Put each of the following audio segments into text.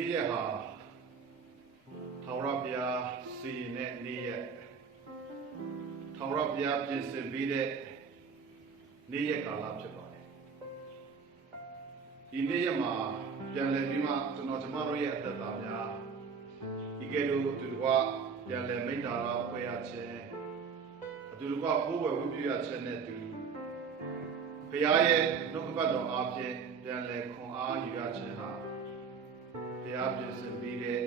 နေ့ရက်ဟာထာဝရဘုရားစီရင်တဲ့နေ့ရက်ထာဝရဘုရားပြင်ဆင်ပေးတဲ့နေ့ရက်ကာလဖြစ်ပါတယ်ဒီနေ့ရက်မှာပြန်လည်ပြီးမှကျွန်တော်တို့ရဲ့အသက်တာများဒီကဲ့သို့အတူတကွပြန်လည်မိတ္တာတော်ဖွဲ့ရခြင်းအတူတကွကိုးကွယ်ဝတ်ပြုရခြင်းနဲ့တူဘုရားရဲ့နှုတ်ကပတ်တော်အားဖြင့်ပြန်လည်ခွန်အားယူရခြင်းဟာဘုရားပြင်ဆင်ပေးတဲ့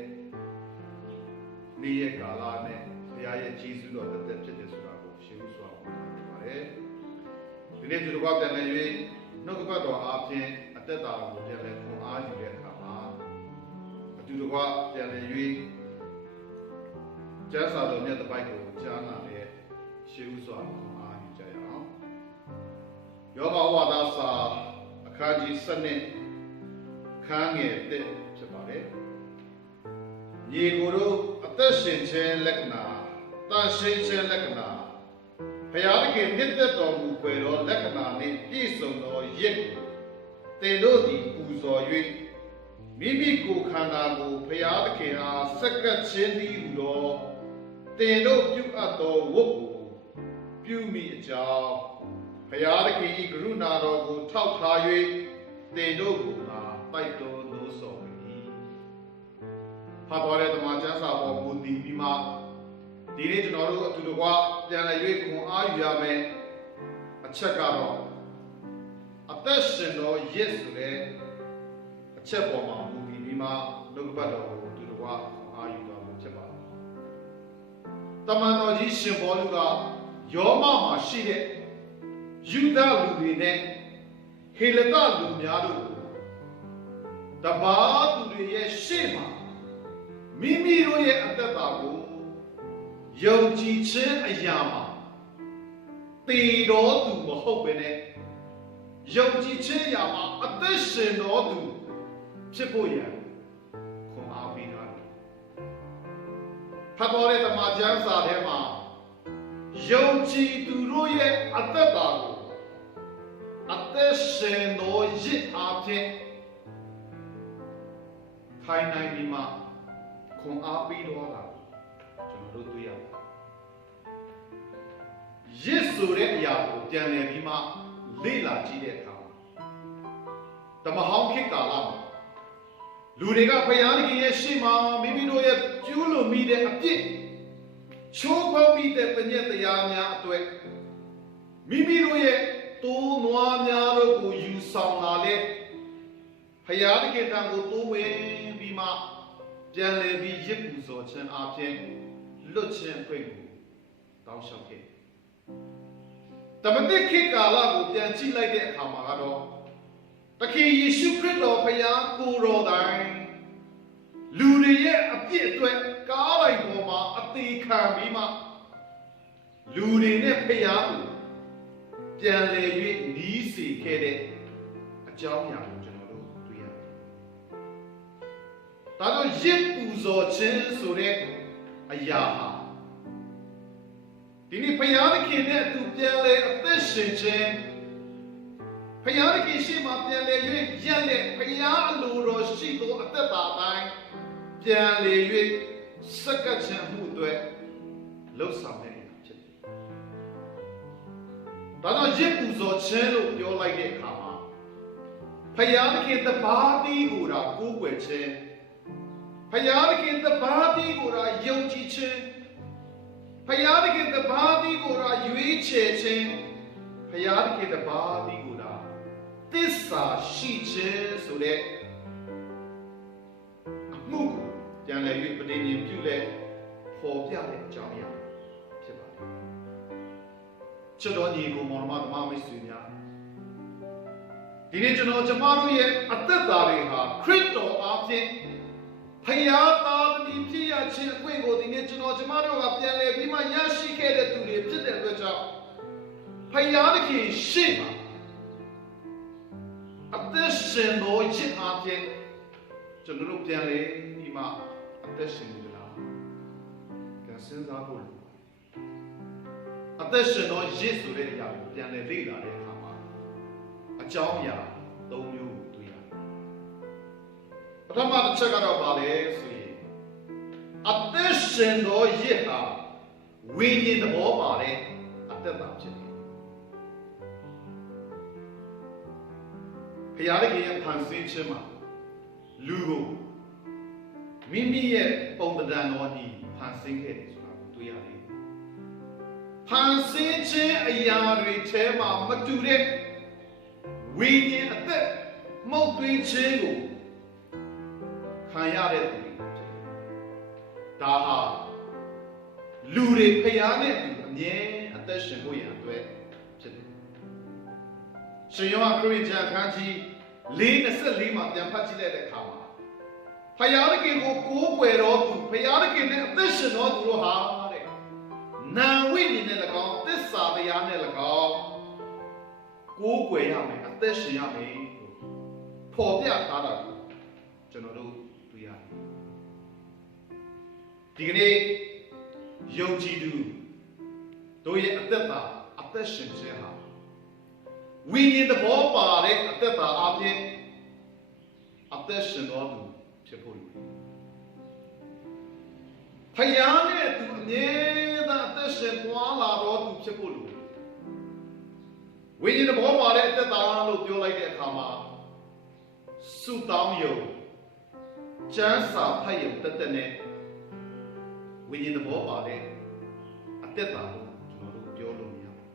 နေ့ရက်ကာလနဲ့ဘုရားရဲ့ကြီးစုတော်တစ်သက်ဖြစ်တယ်ဆိုတာကိုရှင်းဥစွာဝန်ခံပါတယ်ဒီနေ့ဒီလိုကပြန်လည်၍နှုတ်ကပတ်တော်အားဖြင့်အသက်တာကိုပြန်လည်ခွန်အားယူတဲ့အခါမှာအတူတကွပြန်လည်၍ကျမ်းစာတော်မြတ်တစ်ပိုက်ကိုကြားနာတဲ့ရှင်းဥစွာခွန်အားယူကြရအောင်ယောဘဝါဒစာအခန်းကြီး7ခန်းငယ်1ဖြစ်ပါတယ်ညီကိုတို့အသက်ရှင်ခြင်းလက္ခဏာတန်ရှင်းခြင်းလက္ခဏာဘုရားသခင်နှစ်သက်တော်မူဖွယ်သောလက္ခဏာနှင့်ပြည့်စုံသောရစ်သင်တို့သည်ပူဇော်၍မိမိကိုယ်ခန္ဓာကိုဘုရားသခင်အားဆက်ကပ်ခြင်းသည်ဟူသောသင်တို့ပြုအပ်သောဝတ်ကိုပြုမိအကြောင်းဘုရားသခင်၏ကရုဏာတော်ကိုထောက်ထား၍သင်တို့ကိုငါတိုက်တွန်းနှိုးဆော်၏ဖတ်တော်တဲ့ဓမ္မကျမ်းစာပေါ်မူတည်ပြီးမှဒီနေ့ကျွန်တော်တို့အတူတကွပြန်လည်၍ခွန်အားယူရမယ်အချက်ကတော့အသက်ရှင်တော်ရစ်ဆိုတဲ့အချက်ပေါ်မှာမူတည်ပြီးမှနှုတ်ကပတ်တော်ကိုအတူတကွခွန်အားယူတော်မူဖြစ်ပါတယ်တမန်တော်ကြီးရှင်ဘောလူကယောမမှာရှိတဲ့ယူဒလူတွေနဲ့ဟေလသလူများတို့တပါးသူတွေရဲ့ရှေ့မှာမိမိတို့ရဲ့အသက်တာကိုယုံကြည်ခြင်းအရာမှာတည်တော်သူမဟုတ်ဘဲနဲ့ယုံကြည်ခြင်းအရာမှာအသက်ရှင်တော်သူဖြစ်ဖို့ရန်ခွန်အားပေးထားတယ်ဖတ်တော်တဲ့ဓမ္မကျမ်းစာထဲမှာယုံကြည်သူတို့ရဲ့အသက်တာကိုအသက်ရှင်တော်ရစ်အားဖြင့်ခိုင်းနိုင်ပြီးမှခွန်အားပေးတော်တာကျွန်တော်တို့တွေ့ရပါတယ်ရစ်ဆိုတဲ့အရာကိုပြန်လည်ပြီးမှလေ့လာကြည့်တဲ့အခါဓမ္မဟောင်းခေတ်ကာလမှာလူတွေကဘုရားသခင်ရဲ့ရှေ့မှာမိမိတို့ရဲ့ကျူးလွန်မိတဲ့အပြစ်ချိုးဖောက်မိတဲ့ပညတ်တရားများအတွက်မိမိတို့ရဲ့တိုးနွားများတို့ကိုယူဆောင်လာတဲ့ဘုရားသခင်တန်ကိုတိုးဝင်ပြီးမှပြန်လည်ပြီးရစ်ပူဇော်ခြင်းအပြင်လွတ်ခြင်းအခွင့်ကိုတောင်းလျှောက်ခဲ့တမန်တော်ခေတ်ကာလကိုပြန်ကြည့်လိုက်တဲ့အခါမှာကတော့သခင်ယေရှုခရစ်တော်ဘုရားကိုယ်တော်တိုင်လူတွေရဲ့အပြစ်အတွက်ကားလိုက်ပေါ်မှာအသေးခံပြီးမှလူတွေနဲ့ဘုရားကိုပြန်လည်၍နီးစေခဲ့တဲ့အကြောင်းအရာကိုကျွန်တော်တို့တွေ့ရတယ်။ဒါကြောင့်ရစ်ပူဇော်ခြင်းဆိုတဲ့အရာဟာဒီနေ့ဘုရားသခင်နဲ့အတူပြန်လည်အသက်ရှင်ခြင်းဘုရားသခင်ရှိမှပြန်လည်၍ရက်လက်ဘုရားအလိုတော်ရှိသောအသက်တာတိုင်းပြန်လည်၍စက္ကပ်ခြင်းမှုအတွက်လှုပ်ဆောင်တဲ့ဖြစ်တယ်။ဒါကြောင့်ရစ်ပူဇော်ခြင်းလို့ပြောလိုက်တဲ့အခါမှာဘုရားသခင်တပါးတည်းကိုယ်တော်ကိုးကွယ်ခြင်းဘုရားသခင်တပါးတည်းကိုယ်တော်ယုံကြည်ခြင်းဘုရားသခင်တပါးတည်းကိုယ်တော်ရွေးချယ်ခြင်းဘုရားသခင်တပါးတည်းကိုယ်တော်သစ္စာရှိခြင်းဆိုတဲ့အမှုကိုပြန်လည်၍ပဋိညာဉ်ပြုလက်ပေါ်ပြတဲ့အကြောင်းအရာဖြစ်ပါတယ်ချစ်တော်ညီကိုမောင်နှမသမားမိတ်ဆွေများဒီနေ့ကျွန်တော်တို့ရဲ့အသက်တာတွေဟာခရစ်တော်အားဖြင့်ဖယားသားသမီးဖြစ်ရခြင်းအခွင့်ကိုဒီနေ့ကျွန်တော်တို့ကပြန်လည်ပြီးမှရရှိခဲ့တဲ့သူတွေဖြစ်တဲ့အတွက်ကြောင့်ဖယားသခင်ရှေ့မှာအသက်ရှင်တော်ရစ်အားဖြင့်ကျွန်တော်တို့ပြန်လည်ပြီးမှအသက်ရှင်နေကြလားကဲစဉ်းစားဖို့လိုအသက်ရှင်တော်ရစ်ဆိုတဲ့အရာကိုပြန်လည်လေ့လာတဲ့အခါမှာအကြောင်းအရာ၃မျိုးကိုတွေ့ရတယ် ထမတစ်ချက်ကတော့ပါလေဆိုရင်အသက်ရှင်သောရစ်ဟာဝိညာဉ်သဘောပါတဲ့အသက်တာဖြစ်တယ်ဘုရားသခင်ရဲ့ဖန်ဆင်းခြင်းမှာလူကိုမိမိရဲ့ပုံသဏ္ဍာန်တော်ဤဖန်ဆင်းခဲ့တယ်ဆိုတာကိုတွေ့ရတယ်ဖန်ဆင်းခြင်းအရာတွေထဲမှာမတူတဲ့ဝိညာဉ်အသက်မှုတ်သွင်းခြင်းကိုခံရတဲ့သူတွေဒါဟာလူတွေဖျားနဲ့အမြဲအသက်ရှင်ဖို့ရန်အတွက်ဖြစ်တယ်ရှင်ယောဟန်ခရစ်ယာန်ခန်းကြီး4:24မှာပြန်ဖတ်ကြည့်လိုက်တဲ့အခါမှာဖျားသခင်ကိုကိုးကွယ်တော်သူဖျားသခင်နဲ့အသက်ရှင်တော်သူတို့ဟာတဲ့နာဝိညာဉ်နဲ့၎င်းသစ္စာတရားနဲ့၎င်းကိုးကွယ်ရမယ်အသက်ရှင်ရမယ်လို့ဖော်ပြထားတာကိုကျွန်တော်တို့တွေ့ရတယ်ဒီကနေ့ယုံကြည်သူတို့ရဲ့အသက်တာအသက်ရှင်ခြင်းဟာဝိညာဉ်သဘောပါတဲ့အသက်တာအပြင်အသက်ရှင်တော်သူဖြစ်ဖို့လိုတယ်ဖယားနဲ့သူအမြဲတမ်းအသက်ရှင်သွားလာတော်သူဖြစ်ဖို့လိုတယ်ဝိညာဉ်သဘောပါတဲ့အသက်တာလို့ပြောလိုက်တဲ့အခါမှာဆုတောင်းယုံကျမ်းစာဖတ်ယုံတက်တက်နဲ့ဝိညာဉ်သဘောပါတဲ့အသက်တာလို့ကျွန်တော်တို့ပြောလို့မရဘူး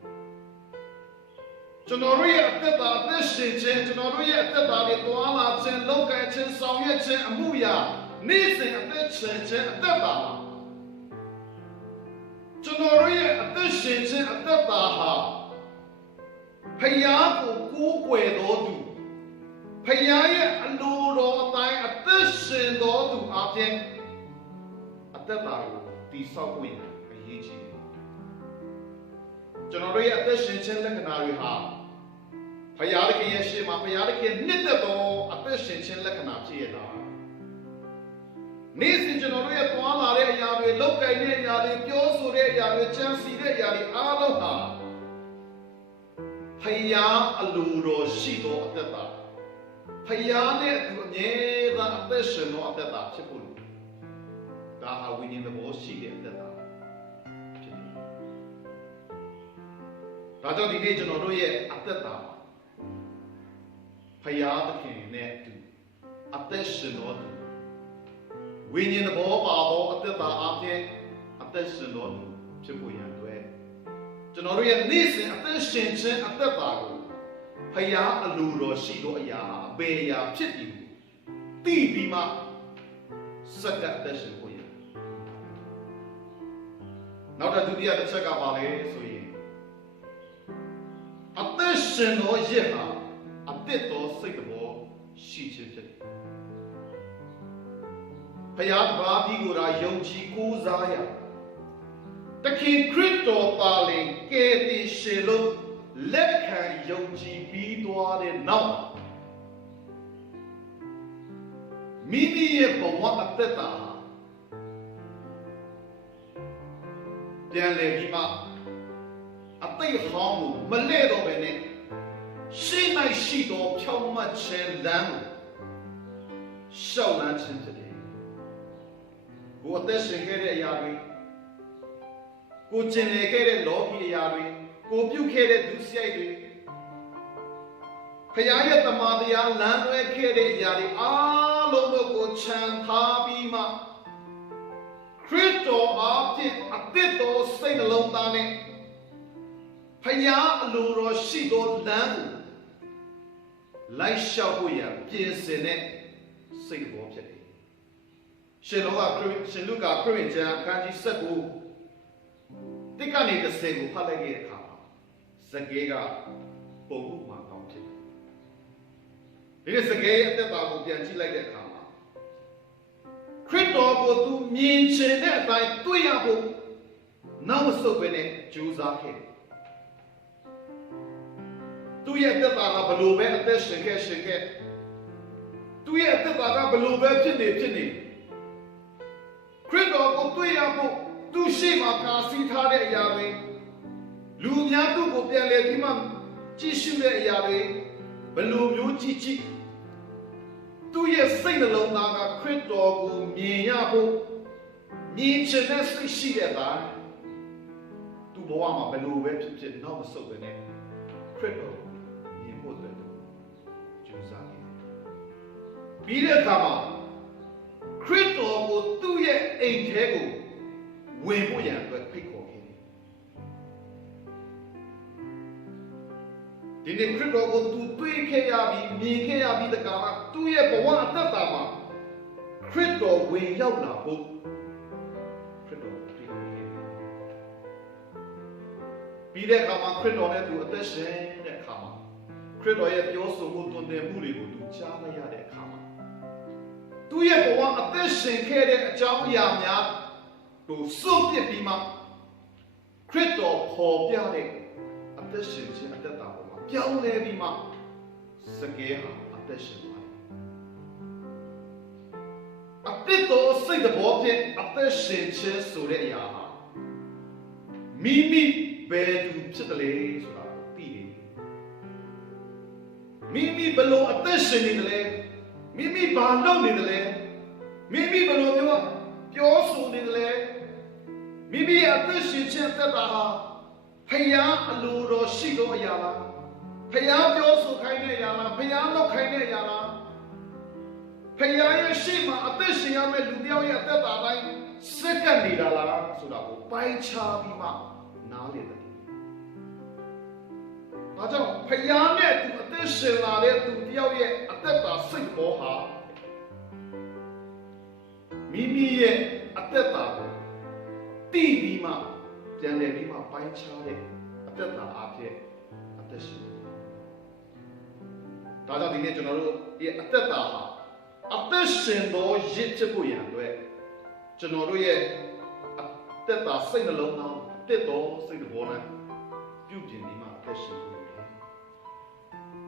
ကျွန်တော်တို့ရဲ့အသက်တာအသက်ရှင်ခြင်းကျွန်တော်တို့ရဲ့အသက်တာတွေသွားလာခြင်းလောကခြင်းဆောင်ရွက်ခြင်းအမှုရာနေ့စဉ်အသက်ရှင်ခြင်းအသက်တာကျွန်တော်တို့ရဲ့အသက်ရှင်ခြင်းအသက်တာဟာဖယားကိုကိုးကွယ်တော်သူဖယားရဲ့အလိုတော်အတိုင်းအသက်ရှင်တော်သူအပြင်အသက်တာကိုတည်ဆောက်ဖို့ရအရေးကြီးတယ်ကျွန်တော်တို့ရဲ့အသက်ရှင်ခြင်းလက္ခဏာတွေဟာဖယားသခင်ရဲ့ရှေ့မှာဖယားသခင်နှစ်သက်သောအသက်ရှင်ခြင်းလက္ခဏာဖြစ်ရတာနေ့စဉ်ကျွန်တော်တို့ရဲ့သွားလာတဲ့အရာတွေလုပ်ကိုင်တဲ့အရာတွေပြောဆိုတဲ့အရာတွေကြံစည်တဲ့အရာတွေအားလုံးဟာဖယားအလိုတော်ရှိသောအသက်တာဖယားနဲ့သူအမြဲတမ်းအသက်ရှင်သောအသက်တာဖြစ်ဖို့ဒါဟာဝိညာဉ်သဘောရှိတဲ့အသက်တာဖြစ်တယ်ဒါကြောင့်ဒီနေ့ကျွန်တော်တို့ရဲ့အသက်တာဖယားသခင်နဲ့သူအသက်ရှင်တော်သူဝိညာဉ်သဘောပါသောအသက်တာအပြင်အသက်ရှင်တော်သူဖြစ်ဖို့ရန်အတွက်ကျွန်တော်တို့ရဲ့နေ့စဉ်အသက်ရှင်ခြင်းအသက်တာကိုဖယားအလိုတော်ရှိသောအရာအပေအရာဖြစ်ပြီးသိပြီးမှစက္ကအသက်ရှင်ဖို့ရန်နောက်တစ်ဒုတိယတစ်ချက်ကပါလေဆိုရင်အသက်ရှင်သောရစ်ဟာအသက်တော်စိတ်တော်ရှိခြင်းဖြစ်တယ်ဖယားဘာဒီကိုယ်တော်ယုံကြည်ကိုးစားရတခင်ခရစ်တော်ပါလင်ကယ်တင်ရှင်လို့လက်ခံယုံကြည်ပြီးသွားတဲ့နောက်မိမိရဲ့ဘဝအသက်တာပြန်လည်ပြီးမှအသိဟောင်းကိုမလဲတော့ပဲနဲ့ရှိနိုင်ရှိသောဖြောင့်မတ်ခြင်းလမ်းကိုရှောက်လန်းခြင်းဖြစ်တယ်ကိုအသက်ရှင်ခဲ့တဲ့အရာတွေကိုကျင်လည်ခဲ့တဲ့လောကီအရာတွေကိုပြုခဲ့တဲ့ဒုစရိုက်တွေဖယားရဲ့တမန်တရားလမ်းလွဲခဲ့တဲ့အရာတွေအားလုံးတို့ကိုခြံထားပြီးမှခရစ်တော်အားဖြင့်အသက်တော်စိတ်နှလုံးသားနဲ့ဖယားအလိုတော်ရှိသောလမ်းကိုလိုက်လျှောက်ဖို့ရပြင်ဆင်တဲ့စိတ်တော်ဖြစ်တယ်ရှင်လုကာခရစ်ယာန်အခန်းကြီး19တိကနေ30ကိုဖတ်လိုက်တဲ့အခါမှာဇဂေကပုံမှုမှာကောင်းဖြစ်တယ်ဒီနေ့ဇဂေရဲ့အသက်တာကိုပြန်ကြည့်လိုက်တဲ့အခါမှာခရစ်တော်ကိုသူမြင်ချင်တဲ့အတိုင်းတွေ့ရဖို့နောက်မဆုတ်ဘဲနဲ့ကြိုးစားခဲ့သူရဲ့အသက်တာကဘလို့ပဲအသက်ရှင်ခဲ့သူရဲ့အသက်တာကဘလို့ပဲဖြစ်နေခရစ်တော်ကိုတွေ့ရဖို့သူရှိမှကာစီထားတဲ့အရာတွေလူများသူ့ကိုပြန်လဲပြီးမှကြည့်ရှုတဲ့အရာတွေဘယ်လိုမျိုးကြည့်သူ သူ့ရဲ့စိတ်နှလုံးသားကခရစ်တော်ကိုမြင်ရဖို့မြင်ချင်တဲ့စိတ်ရှိတဲ့အတိုင်းသူ့ဘဝမှာဘယ်လိုပဲဖြစ်ဖြစ်နောက်မဆုတ်ဘဲနဲ့ခရစ်တော်မြင်ဖို့အတွက်ကြိုးစားနေတယ်ပြီးတဲ့အခါမှာခရစ်တော်ကိုသူ့ရဲ့အိမ်ထဲကိုဝင်ဖို့ရန်အတွက်ဖိတ်ခေါ်ခဲ့တယ်ဒီနေ့ခရစ်တော်ကိုသူတွေ့ခဲ့ရပြီးမြင်ခဲ့ရပြီးတကားသူ့ရဲ့ဘဝအသက်တာမှာခရစ်တော်ဝင်ရောက်လာဖို့ခရစ်တော်ဖိတ်ခေါ်ခဲ့တယ်ပြီးတဲ့အခါမှာခရစ်တော်နဲ့သူအသက်ရှင်တဲ့အခါမှာခရစ်တော်ရဲ့ပြောဆိုမှုတွင်တင်မှုတွေကိုသူကြားလိုက်ရတဲ့အခါမှာသူ့ရဲ့ဘဝအသက်ရှင်ခဲ့တဲ့အကြောင်းအရာများတို့စွန့်ပစ်ပြီးမှခရစ်တော်ခေါ်ပြတဲ့အသက်ရှင်ခြင်းအသက်တာပေါ်မှာပြောင်းလဲပြီးမှစကဲဟာအသက်ရှင်သွားတယ်အသက်တော်စိတ်တော်ဖြင့်အသက်ရှင်ခြင်းဆိုတဲ့အရာဟာမိမိဘယ်သူဖြစ်တယ်လဲဆိုတာကိုသိတယ်မိမိဘယ်လိုအသက်ရှင်နေတယ်လဲမိမိဘာလုပ်နေတယ်လဲမိမိဘယ်လိုပြောဆိုနေတယ်လဲမိမိအသက်ရှင်ခြင်းသက်တာဟာဖယားအလိုတော်ရှိသောအရာလားဖယားပြောဆိုခိုင်းတဲ့အရာလားဖယားလုပ်ခိုင်းတဲ့အရာလားဖယားရဲ့ရှေ့မှာအသက်ရှင်ရမယ့်လူတစ်ယောက်ရဲ့အသက်တာတိုင်းစက္ကန့်နေတာလားဆိုတာကိုပိုင်းခြားပြီးမှနားလည်တယ်ဒါကြောင့်ဖယားနဲ့သူအသက်ရှင်လာတဲ့သူတစ်ယောက်ရဲ့အသက်တာစိတ်ပေါ်ဟာမိမိရဲ့အသက်တာကိုတည်ပြီးမှပြန်လည်ပြီးမှပိုင်းခြားတဲ့အသက်တာအဖြစ်အသက်ရှင်ဒါကြောင့်ဒီနေ့ကျွန်တော်တို့ဒီအသက်တာဟာအသက်ရှင်သောရစ်ဖြစ်ဖို့ရန်အတွက်ကျွန်တော်တို့ရဲ့အသက်တာစိတ်နှလုံးသားတစ်တော်စိတ်တော်နဲ့ပြုပြင်ပြီးမှအသက်ရှင်ဖို့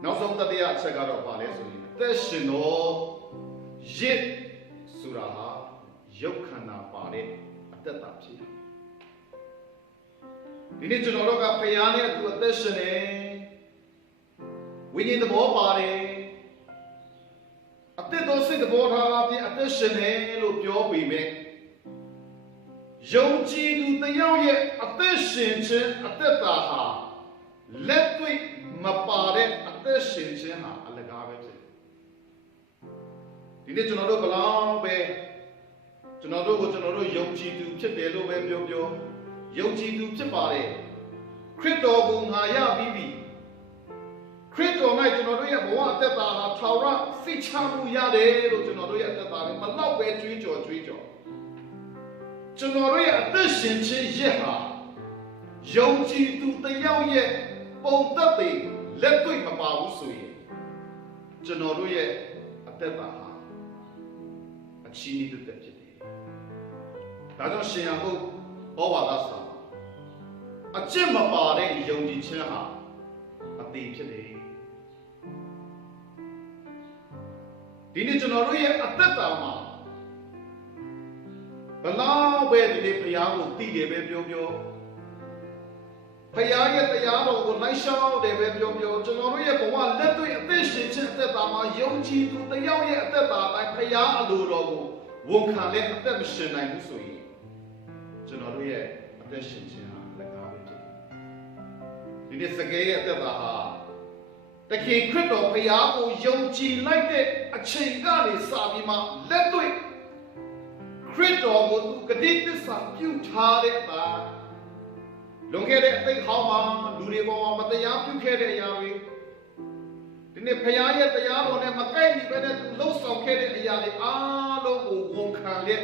နောက်ဆုံးတတိယအချက်ကတော့ဘာလဲဆိုရင်အသက်ရှင်သောရစ်ဆိုတာဟာရုပ်ခန္ဓာပါတဲ့အသက်တာဖြစ်တယ်ဒီနေ့ကျွန်တော်တို့ကဖယားနဲ့အတူအသက်ရှင်နေဝိညာဉ်သဘောပါတယ်အသက်တော်စိတ်သဘောထားအပြင်အသက်ရှင်နေလို့ပြောပေမဲ့ယုံကြည်သူတယောက်ရဲ့အသက်ရှင်ခြင်းအသက်တာဟာလက်တွေ့မပါတဲ့အသက်ရှင်ခြင်းဟာအလကားပဲဖြစ်တယ်ဒီနေ့ကျွန်တော်တို့ဘလောက်ပဲကျွန်တော်တို့ကိုကျွန်တော်တို့ယုံကြည်သူဖြစ်တယ်လို့ပဲပြောယုံကြည်သူဖြစ်ပါတယ်ခရစ်တော်ကိုငါရပြီးပြီခရစ်တော်၌ကျွန်တော်တို့ရဲ့ဘဝအသက်တာဟာထာဝရစိတ်ချမှုရတယ်လို့ကျွန်တော်တို့ရဲ့အသက်တာကိုမလောက်ပဲကြွေးကြော်ကျွန်တော်တို့ရဲ့အသက်ရှင်ခြင်းရက်ဟာယုံကြည်သူတယောက်ရဲ့ပုံသက်တွေလက်တွေ့မပါဘူးဆိုရင်ကျွန်တော်တို့ရဲ့အသက်တာဟာအချီးနှီးတက်ဖြစ်တယ်ဒါကြောင့်ရှင်ရဟုတ်ဩဝါဒစာအကျင့်မပါတဲ့ယုံကြည်ခြင်းဟာအသေးဖြစ်တယ်ဒီနေ့ကျွန်တော်တို့ရဲ့အသက်တာမှာဘလောက်ပဲဒီနေ့ဘုရားကိုသိတယ်ပဲပြောဘုရားရဲ့တရားတော်ကိုလိုက်ရှောက်တယ်ပဲပြောကျွန်တော်တို့ရဲ့ဘဝလက်တွေ့အသက်ရှင်ခြင်းအသက်တာမှာယုံကြည်သူတယောက်ရဲ့အသက်တာတိုင်းဘုရားအလိုတော်ကိုဝန်ခံတဲ့အသက်မရှင်နိုင်ဘူးဆိုရင်ကျွန်တော်တို့ရဲ့အသက်ရှင်ခြင်းဟာလက်ကားပဲဖြစ်တယ်ဒီနေ့စကဲရဲ့အသက်တာဟာတခင်ခရစ်တော်ဘုရားကိုယုံကြည်လိုက်တဲ့အချိန်ကနေစပြီးမှလက်တွေ့ခရစ်တော်ကိုသူဂတိသစ္စာပြုထားတဲ့အတိုင်းလွန်ခဲ့တဲ့အသိဟောင်းမှာလူတွေပေါ်မှာမတရားပြုခဲ့တဲ့အရာတွေဒီနေ့ဘုရားရဲ့တရားတော်နဲ့မကိုက်ညီပဲနဲ့သူလှုပ်ဆောင်ခဲ့တဲ့အရာတွေအားလုံးကိုဝန်ခံတဲ့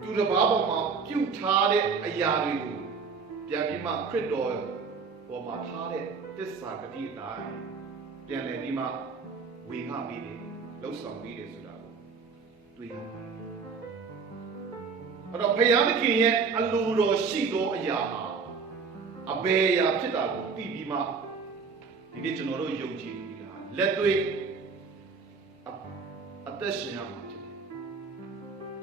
သူတစ်ပါးပေါ်မှာပြုထားတဲ့အရာတွေကိုပြန်ပြီးမှခရစ်တော်ပေါ်မှာထားတဲ့သစ္စာဂတိအတိုင်းပြန်လည်ပြီးမှဝေငှပြီးတယ်လှုပ်ဆောင်ပြီးတယ်ဆိုတာကိုတွေ့ရပါတယ်အဲ့တော့ဘုရားသခင်ရဲ့အလိုတော်ရှိသောအရာဟာအဘယ်အရာဖြစ်တာကိုသိပြီးမှဒီနေ့ကျွန်တော်တို့ယုံကြည်ပြီးတာလက်တွေ့အသက်ရှင်ရမှာဖြစ်တယ်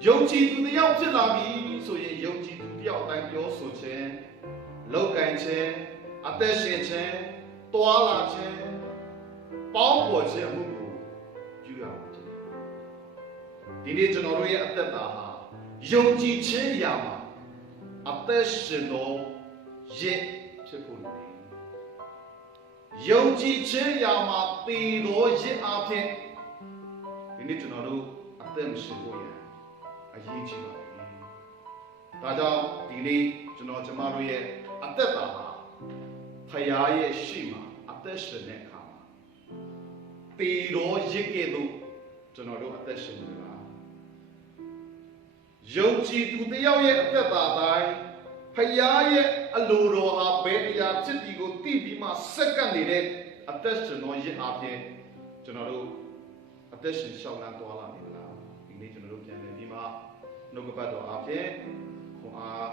ယုံကြည်သူတစ်ယောက်ဖြစ်လာပြီဆိုရင်ယုံကြည်သူတစ်ယောက်အတိုင်းပြောဆိုခြင်းလုပ်ကိုင်ခြင်းအသက်ရှင်ခြင်းတွာလာခြင်းပေါင်းပေါ်ခြင်းအမှုကိုပြုရမှာဖြစ်တယ် ဒီနေ့ကျွန်တော်တို့ရဲ့အသက်တာဟာယုံကြည်ခြင်းအရာမှာအသက်ရှင်သောရစ်ဖြစ်ဖို့လိုတယ်။ယုံကြည်ခြင်းအရာမှာတည်သောရစ်အဖြစ်ဒီနေ့ကျွန်တော်တို့အသက်မရှင်ဖို့ရအရေးကြီးပါပြီ။ဒါကြောင့်ဒီနေ့ကျွန်တော်ကျမတို့ရဲ့အသက်တာဟာဖခင်ရဲ့ရှိမှာအသက်ရှင်တဲ့အခါမှာတည်သောရစ်ကဲ့သို့ကျွန်တော်တို့အသက်ရှင်နေတာယုံကြည်သူတယောက်ရဲ့အသက်တာတိုင်းဖခင်ရဲ့အလိုတော်ဟာဘယ်အရာဖြစ်ဒီကိုသိပြီးမှစက္ကန့်နေတဲ့အသက်ရှင်သောရစ်အပြင်ကျွန်တော်တို့အသက်ရှင်ရှောင်လန်းသွားလာနေမလားဒီနေ့ကျွန်တော်တို့ပြန်လည်ပြီးမှနှုတ်ကပတ်တော်အပြင်ခွန်အား